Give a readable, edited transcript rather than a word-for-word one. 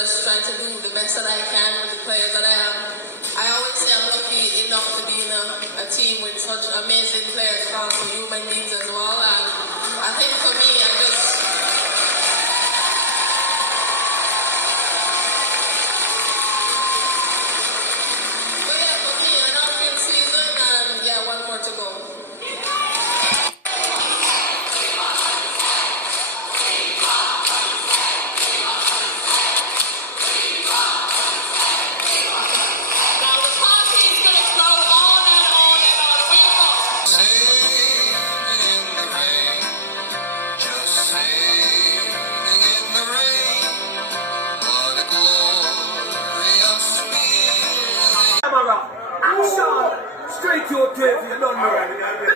just try to do the best that I can with the players that I have. I always say I'm lucky enough to be in a team with such amazing players, also human beings as well. And I think for me, I just... But yeah, for me, an off-field season, and yeah, one more to go. Action! Straight to your cave, you don't know.